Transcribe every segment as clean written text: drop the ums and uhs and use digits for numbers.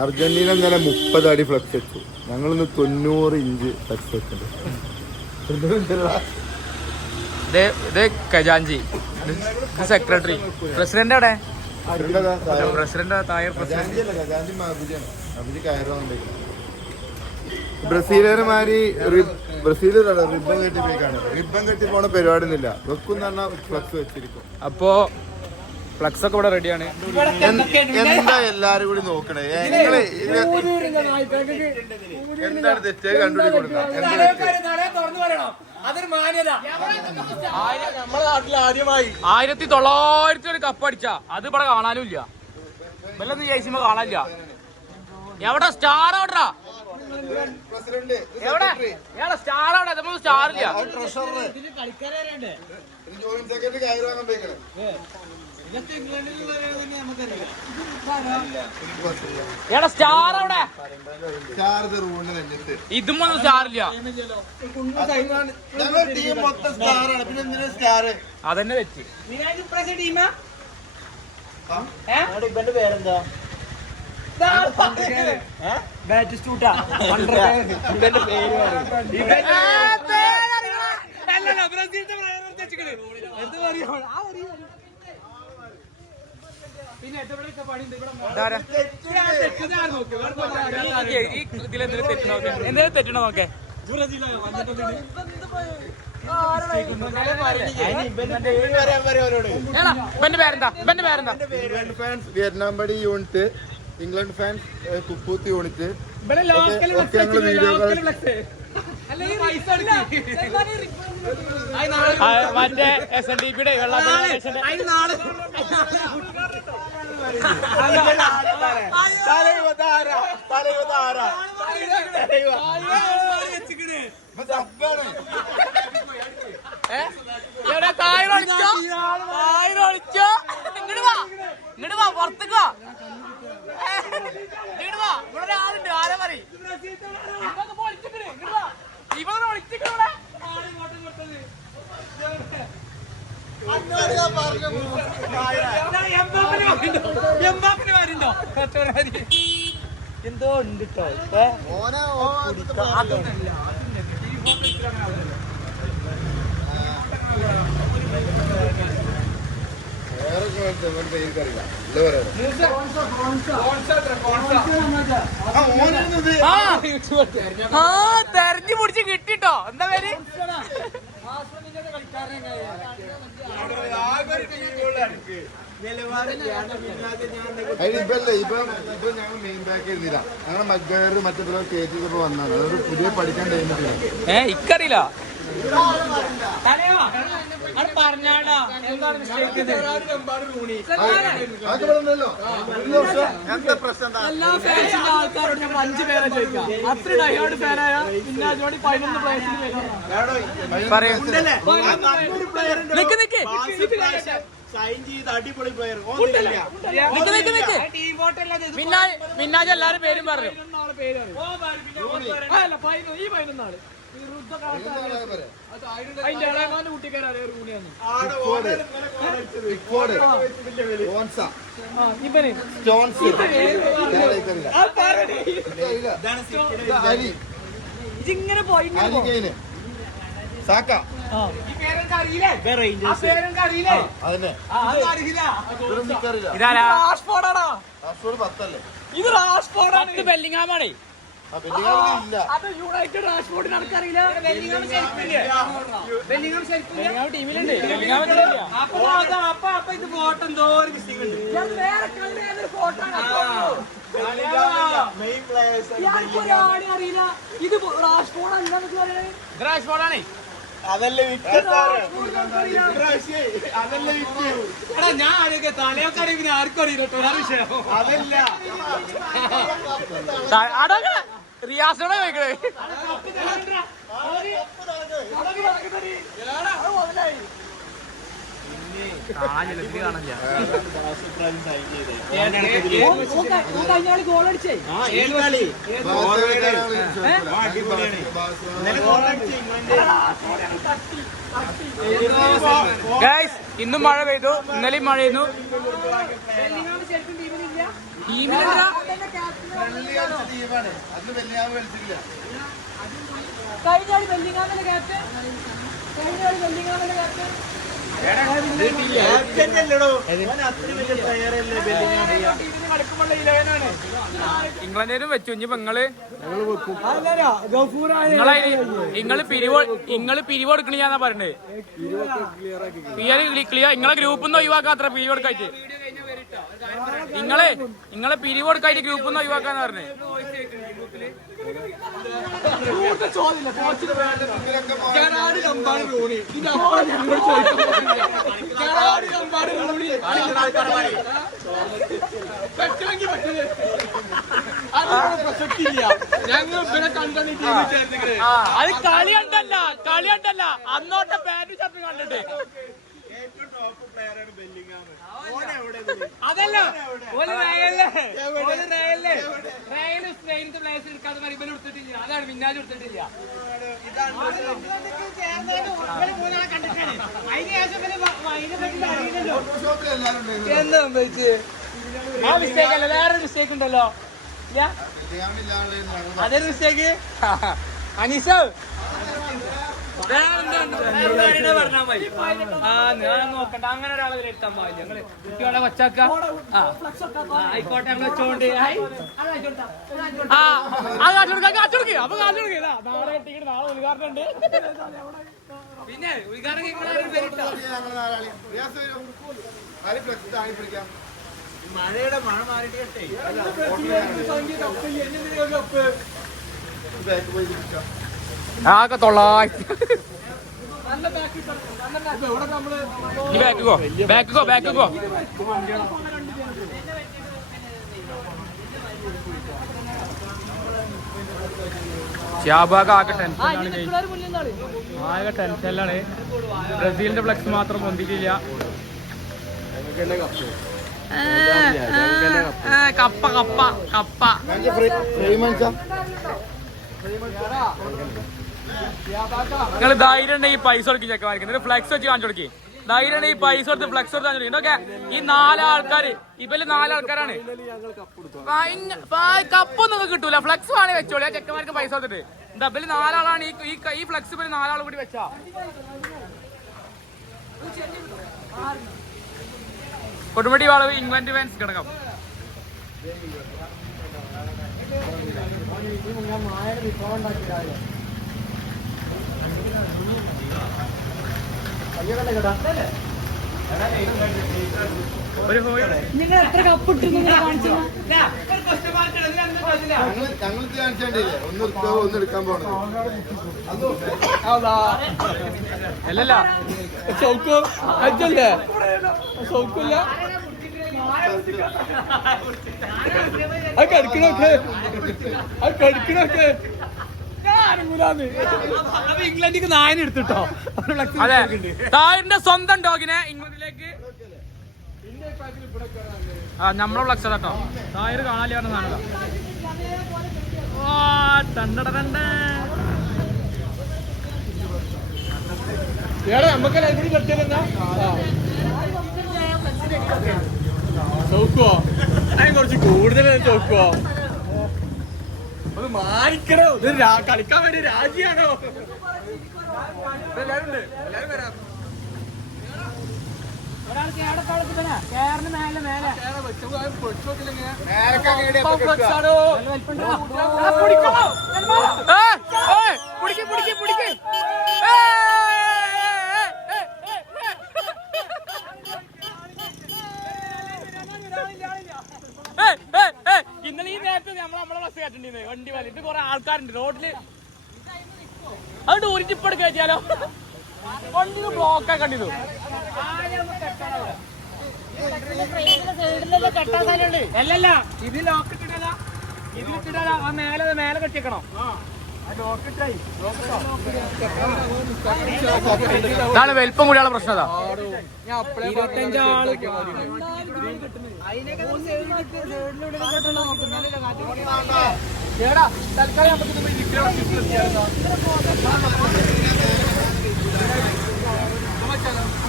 Argentina ഇന്നലെ 30 അടി flux വെച്ചു. ഞങ്ങളിന്ന് 90 ഇഞ്ച് ഫ്ലക്സ് വെച്ചിട്ടുണ്ട്. ഖജാൻജി സെക്രട്ടറി പ്രസിഡന്റ് അവിടെ പ്രസിഡന്റ് തായർ പ്രസിഡന്റ് ബ്രസീലുകാരന്മാര് ബ്രസീല് റിബൺ കെട്ടി പോയിക്കാണ്. റിബൺ കെട്ടി പോണ പരിപാടിയൊന്നുമില്ല. വെക്കും പറഞ്ഞാൽ ഫ്ലക്സ് വെച്ചിരിക്കും. അപ്പോ ഫ്ലക്സ് ഒക്കെ ഇവിടെ റെഡിയാണ്. എന്താ എല്ലാരും കൂടി നോക്കണേ? എന്താണ് തെറ്റ് കണ്ടുപിടി കൊടുക്കുക? അതൊരു മാന്യത. 1900 കപ്പ് അടിച്ച അത് ഇവിടെ കാണാനും ഇല്ല. വല്ലൊന്നും ജയിച്ചുമ്പോ കാണാനില്ല. എവിടെ സ്റ്റാർ എവിടാ? എവിടെ സ്റ്റാർ എവിടെ? നമുക്ക് സ്റ്റാർ ഇല്ല. എടാ സ്റ്റാർ എവിടെ? ഇതുമൊന്നും സ്റ്റാർ ഇല്ല. അതന്നെ വെച്ച് പേരെന്താ? എന്തെങ്കിലും തെറ്റണോ നോക്കേ? വിയറ്റ്നാം പടി യൂണിറ്റ്, ഇംഗ്ലണ്ട് ഫാൻസ് കുപ്പൂത്ത് യൂണിറ്റ്. മറ്റേ SNDP ഇങ്ങോട്ട് വാ പുറത്തേക്ക് വാ. ഇങ്ങോട്ട് വാ. ഇവിടെ ആളുണ്ട്. ആരെ പറയും ഇവനെ വിളിച്ചിട്ട് എന്തോ ഉണ്ട് കേട്ടോ. തെരഞ്ഞു പിടിച്ച് കിട്ടിട്ടോ. എന്താ പേര്? ഇപ്പൊ ഞങ്ങൾ മെയിൻ ബാക്ക് എഴുതില്ല. ഞങ്ങൾ മറ്റേ മറ്റേ കേറ്റിപ്പോ വന്നാണ്. അതൊരു പുതിയ പഠിക്കാൻ ടൈമില്ല. ഇക്കറിയില്ല. എല്ലാ ഫാൻസിന്റെ ആൾക്കാരോട് ഞങ്ങൾ 5 പേരെ ചോദിക്കാം. അത്ര ഡൈഹാർഡ് ഫാനായ പിന്നെ ജോഡി 11 മിന്നാജ് എല്ലാരും പേരും പറഞ്ഞു. ഈ 11 ആള് അതിന്റെ ഇളയമാന്റെ കുട്ടിക്കാരെ ഊണിയാണ്. ഇതിങ്ങനെ പോയി ഇത് റാഷ്ഫോർഡാണ്. ബെല്ലിംഗാമാണ്. അത് യുണൈറ്റഡ് റാഷ്ഫോർഡിന് നടക്കറിയില്ല. ടീമിലുണ്ട്. അപ്പൊ ഇത് ഫോട്ടോ എന്തോ അറിയില്ല. ഇത് റാഷ്ഫോർഡ് അല്ല. റാഷ്ഫോർഡാണ്. ഞാൻ ആരൊക്കെ തലയൊക്കെ ആർക്കും അറിയില്ല വിഷയം. അതല്ല റിയാസോടെ ചോദിക്കണേ. ഗൈസ് ഇന്നും മഴ പെയ്തു, ഇന്നലെയും മഴ പെയ്തു. ടീമിലെന്താ ടീമാണ് അന്ന് വലിയ കളിച്ചില്ല. കഴിഞ്ഞ കളി ബെല്ലിങ്ങാമിന്റെ ക്യാപ്റ്റൻ ഇംഗ്ലണ്ടിനും വെച്ചു ഇനി പെങ്ങള് ഇങ്ങള് പിരിവ് കൊടുക്കണില്ലാന്നാ പറയണ്ടേ. ക്ലിയർ ഇങ്ങളെ ഗ്രൂപ്പിൽ നിന്ന് ഒഴിവാക്കാത്ര പിരിവ് കൊടുക്കായിട്ട്. നിങ്ങളെ പിരിവ് കൊടുക്കായിട്ട് ഗ്രൂപ്പിൽ നിന്ന് ഒഴിവാക്കാന്ന് പറഞ്ഞേ. അത് കളിയണ്ടല്ല അന്നോട്ടെ ബാറ്റ് ഷർട്ട് കണ്ടിട്ട് അതല്ല പ്ലേസ് എടുക്കാതെ മരിബൽ എടുത്തിട്ടില്ല. അതാണ് മിന്നാജ് എടുത്തിട്ടില്ല. എന്താ സംഭവിച്ച് ആ മിസ്റ്റേക്ക് അല്ല വേറൊരു മിസ്റ്റേക്ക് ഉണ്ടല്ലോ. അതൊരു മിസ്റ്റേക്ക് അനീസ് നോക്കണ്ട. അങ്ങനെ ഒരാളെ എടുത്താൽ മതി. ഞങ്ങള് കുട്ടിയോടെ കൊച്ചാക്ക ആയിക്കോട്ടെ ഞങ്ങൾ വെച്ചോണ്ട് അപ്പൊ നാളെ നാളെ ഉദ്ഘാടനം ഉണ്ട്. പിന്നെ ഉദ്ഘാടനം മഴയുടെ മഴ മാറിയിട്ട് ആകെ 900. ബാക്കിക്കോ ഷാബാഗ് ആകെ ടെൻഷനിലാണ്. ബ്രസീലിന്റെ ഫ്ലെക്സ് മാത്രം പൊന്തിക്കില്ല. കപ്പ നിങ്ങൾ ധൈര്യം ഉണ്ടെങ്കിൽ പൈസ കൊടുക്കും. ചെക്കന്മാർക്ക് ഫ്ലെക്സ് വെച്ച് കാണിച്ചു കൊടുക്കി. ധൈര്യം ഉണ്ടെങ്കിൽ പൈസ കൊടുത്ത് ഫ്ലെക്സ് കൊടുത്ത് കാണിച്ചു കൊടുക്കും. ഇതൊക്കെ ഈ 4 ആൾക്കാര് ഇവര് 4 ആൾക്കാരാണ്. കപ്പൊന്നും കിട്ടൂല. ഫ്ലെക്സ് വേണേ വെച്ചോളൂ. ചെക്കന്മാർക്ക് പൈസ കൊടുത്തിട്ട് എന്താ ഇവര് 4 ആളാണ്. ഈ ഫ്ലെക്സ് ഇവര് 4 ആൾ കൂടി വെച്ചാ കൊടുമുടി വളവ് ഇംഗ്ലണ്ട് ഫാൻസ് ഘടകം. നിങ്ങൾ എത്ര കപ്പിട്ടു ഒന്നെടുക്കാൻ പോണത് അല്ലല്ല സൗക്കോ അജല്ലേ സൗക്കില്ല കടിക്കണൊക്കെ ഇംഗ്ലണ്ടിക്ക് 9 എടുത്തിട്ടോ. അതെ താഴിന്റെ സ്വന്തം ഡോഗിനെ ഇംഗ്ലണ്ടിലേക്ക് നമ്മളെ ഫ്ലക്സ് കേട്ടോ. തായർ കാണാൻ സാധനം നമുക്ക് ലൈബ്രറി കെട്ടിയിരുന്ന ചോക്കോ അതിന് കുറച്ച് കൂടുതൽ ചോക്കോ ഒന്ന് മാറിക്കണോ. ഇത് കളിക്കാൻ വേണ്ടി രാജിയാണോ? എല്ലാരും വരാം. ഇന്നലെ ഈ നേരത്തെ നമ്മളെ ബസ് കയറ്റേണ്ടി വണ്ടി വലിട്ട് കുറെ ആൾക്കാരുണ്ട് റോഡില്. അതുകൊണ്ട് ഒരു ടിപ്പ് എടുക്കുക വെച്ചാലോ വണ്ടി ബ്ലോക്ക് ആക്കണ്ടിരുന്നു. അല്ലല്ല ഇത് ലോക്ക് ഇട്ടിടല. ഇതിലിട്ടിടല. ആ മേലെ കെട്ടിക്കണം. ഇതാണ് വലിപ്പം കൂടിയുള്ള പ്രശ്നം. അതാ 25 ആള് തൽക്കാലം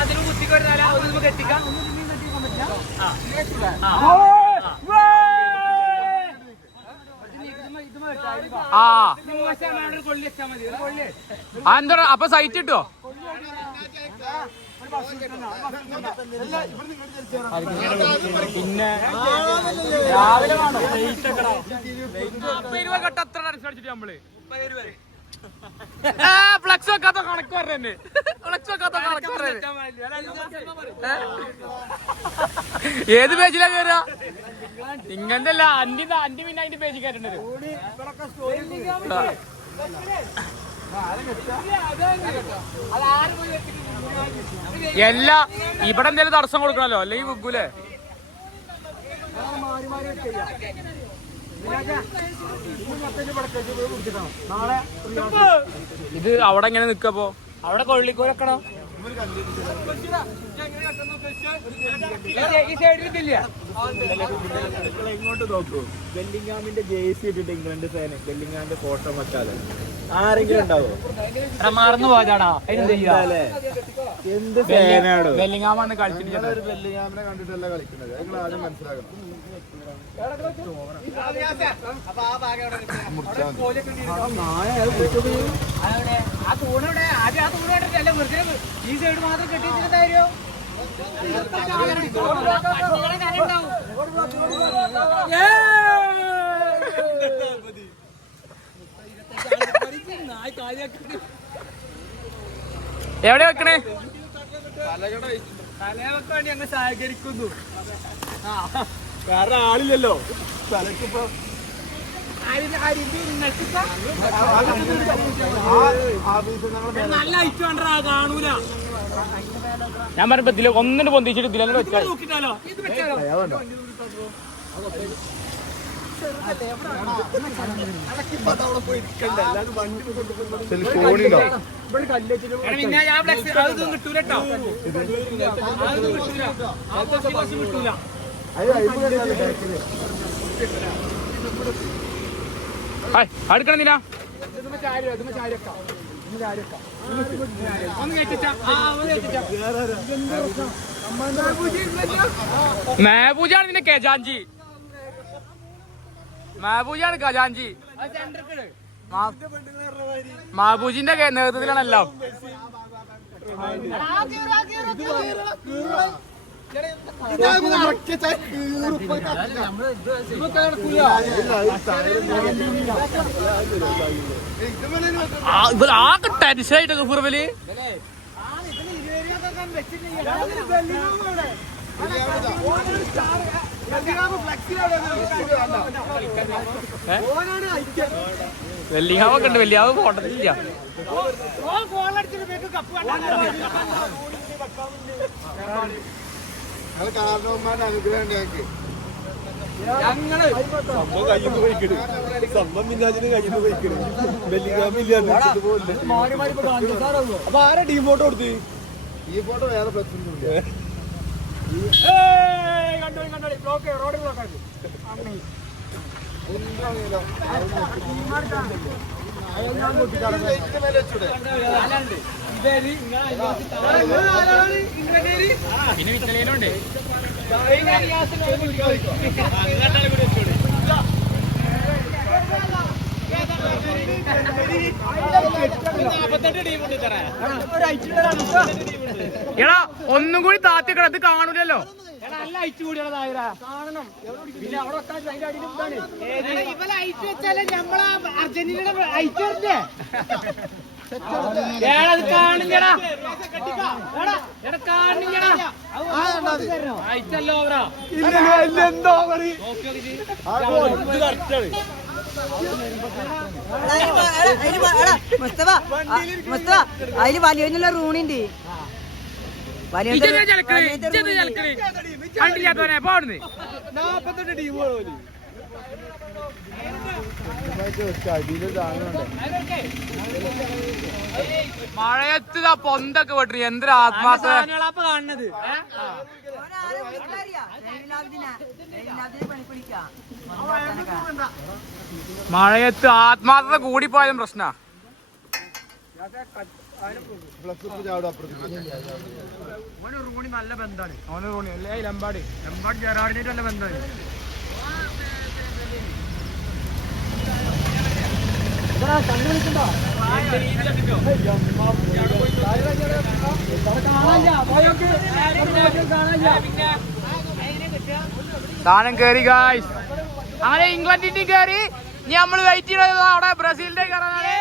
അതിന് കുത്തിക്കൊരുന്നാലും അത് നമുക്ക് എത്തിക്കാം. ആ എന്താ അപ്പൊ സൈറ്റ് കിട്ടോ? പിന്നെ രാവിലെ എത്ര അടിച്ചിട്ട് നമ്മള് ഫ്ലക്സ് വെക്കാത്ത കണക്ക് പറഞ്ഞെ. ഫ്ലക്സ് വെക്കാത്ത കണക്ക് പറഞ്ഞെ. ഏത് പേജിലാ കയറുക? ഇങ്ങനത്തെ അല്ല അഞ്ച് പിന്നെ അതിന്റെ പേജിൽ കയറ്റേണ്ടത്. എല്ലാ ഇവിടെ എന്തേലും തടസ്സം കൊടുക്കണല്ലോ, അല്ലെങ്കിൽ വെക്കൂലേ? ഇത് അവിടെ എങ്ങനെ നിക്കപ്പോ? അവിടെ കൊള്ളിക്കോലക്കണോ? ഇങ്ങോട്ട് നോക്കൂ, ബെല്ലിംഗാമിന്റെ ജേഴ്സി ഇട്ടിട്ട് ഇംഗ്ലണ്ട് ഫാന് ബെല്ലിംഗാമിന്റെ ഫോട്ടോ വെച്ചാല് ആരെങ്കിലും ഉണ്ടാവോ? മറന്നു പോയതാടാ. എന്ത് ഫാനാണോ ബെല്ലിംഗാമാണ് കളിച്ചിട്ട്. ബെല്ലിംഗാമിനെ കണ്ടിട്ടല്ല കളിക്കുന്നത്, നിങ്ങൾ ആദ്യം മനസ്സിലാക്കണം. ഈ സൈഡ് മാത്രം കെട്ടിയിട്ടുണ്ടായിരുന്നോ? എവിടെ വെക്കണേ? കലയൊക്കെ വേണ്ടി അങ്ങ് സഹകരിക്കുന്നു. കാരണം ആളില്ലല്ലോ. നല്ല ഐറ്റം കണ്ടാ കാണൂല. ഞാൻ പറഞ്ഞപ്പോ ഇതില് ഒന്നിട്ട് പൊന്തിച്ചിട്ട് ഇതിലെ വെച്ചാൽ നോക്കിട്ടാലോ ഇത് വെച്ചാലോ? പിന്നെ ഞാൻ അതൊന്നും കിട്ടൂല കേട്ടോ. അതൊന്നും കിട്ടൂല. ആ കുറച്ച് കിട്ടൂല. അടുക്കണം നില മേബൂജാണ് നിന്റെ ഖജാഞ്ചി. മഹബൂജാണ് ഖജാഞ്ചി. മഹബൂജിന്റെ നേതൃത്വത്തിലാണ് എല്ലാം. ആകെ ടെൻഷനായിട്ടൊക്കെ ഫുർവല്. വെല്ലിങ്ങാവൊക്കെ ഉണ്ട്. വെല്ലിയാവ് പോട്ടത്തില്ല. കാരണവന്മാരുടെ അനുഗ്രഹം ഞങ്ങൾക്ക്. അപ്പൊ ആരാ ടീം ഫോട്ടോ കൊടുത്ത്? ഈ ഫോട്ടോ വേറെ പ്രശ്നമൊന്നുമില്ല. പിന്നെ വിറ്റലേനുണ്ട്. എടാ ഒന്നും കൂടി താത്തിക്കട, ഇത് കാണൂലല്ലോ. നല്ല ഐറ്റ് കൂടിയാണ് കാണണം. പിന്നെ അവിടെ വെച്ചാലേ നമ്മളെ അർജന്റീനയുടെ ഐറ്റ് വരണ്ടേ? കാണില്ലടാ, കാണില്ലടാ. ഐറ്റല്ലോ അവരാ. എന്തോ അതില് വലിയ റൂണിണ്ട്. മഴയത്ത് പൊന്തൊക്കെ വെട്ടി എന്തൊരു ആത്മാർത്ഥ കാണുന്നത്. മഴയത്ത് ആത്മാർത്ഥത കൂടിപ്പോയതും പ്രശ്ന. റൂണി നല്ല ബന്ധാണ്. ഓന് റൂണി അല്ലേ ലംബാട് ജെറാർഡിനായിട്ട് നല്ല ബന്ധമാണ്. സാധനം കേറി ഗായ്സ്. അങ്ങനെ ഇംഗ്ലണ്ടിന്റെ കേറി. ഇനി നമ്മള് വെയിറ്റ് ചെയ്യണത് അവിടെ ബ്രസീലിന്റെ കയറാനാണ്.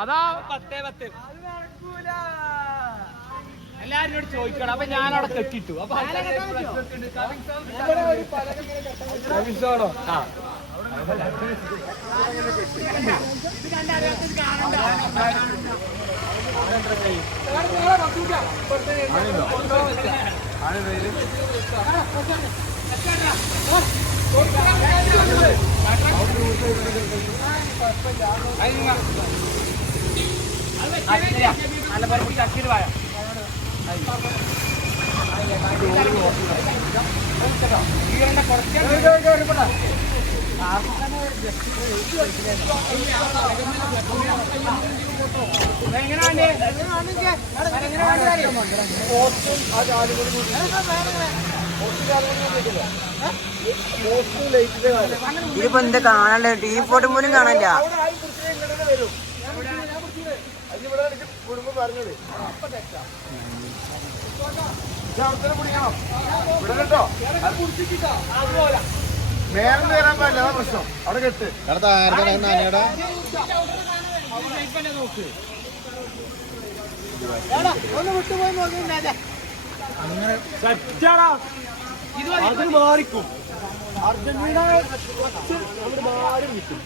അതാ 10-10 എല്ലാരും ചോദിക്കണം. അപ്പൊ ഞാൻ അവിടെ കെട്ടിട്ടു. അപ്പൊ ഇതിപ്പോ എന്താ കാണാനില്ല, ടീ ഫോട്ടോ പോലും കാണില്ല. നേരം കയറാൻ പാടില്ല, അതാ പ്രശ്നം. അവിടെ കെട്ട് മാറിക്കും. അർജന്റീന മാറി നിൽക്കും.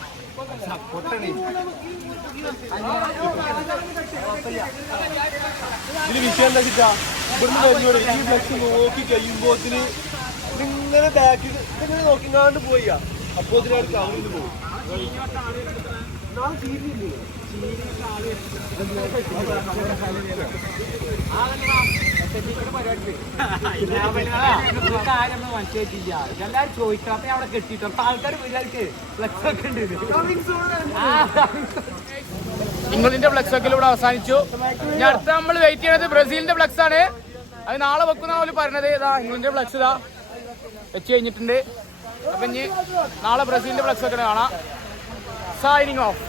ഇതിന് വിഷയം എന്താ വെച്ചാ ഇവിടുന്ന് കഴിഞ്ഞോട് ഈ ഫ്ലക്സ് നോക്കി കഴിയുമ്പോത്തിന് ഇങ്ങനെ ബാക്കിൽ ഇങ്ങനെ നോക്കിങ്ങാണ്ട് പോയി. അപ്പോ ഇതിനടുത്ത് അവരിന്ന് പോകും. മനസ്സിലായിട്ടില്ല. എല്ലാരും ചോദിക്കണം. അപ്പൊ അവിടെ കെട്ടിട്ടോ ആൾക്കാർ വിചാരിച്ച് ഫ്ലെക്സ് ഒക്കെ ഉണ്ട്. ഇംഗ്ലണ്ടിന്റെ ഫ്ലെക്സ് ഒക്കെ ഇവിടെ അവസാനിച്ചു. ഇനി അടുത്ത നമ്മൾ വെയിറ്റ് ചെയ്യുന്നത് ബ്രസീലിന്റെ ഫ്ലെക്സ് ആണ്. അത് നാളെ വെക്കുന്ന പോലെ പറഞ്ഞത്. ഇതാ ഇംഗ്ലണ്ടിന്റെ ഫ്ലെക്സ് ഇതാ വെച്ച് കഴിഞ്ഞിട്ടുണ്ട്. അപ്പൊ ഇനി നാളെ ബ്രസീലിന്റെ ഫ്ലെക്സ് ഒക്കെ കാണാം. Signing off.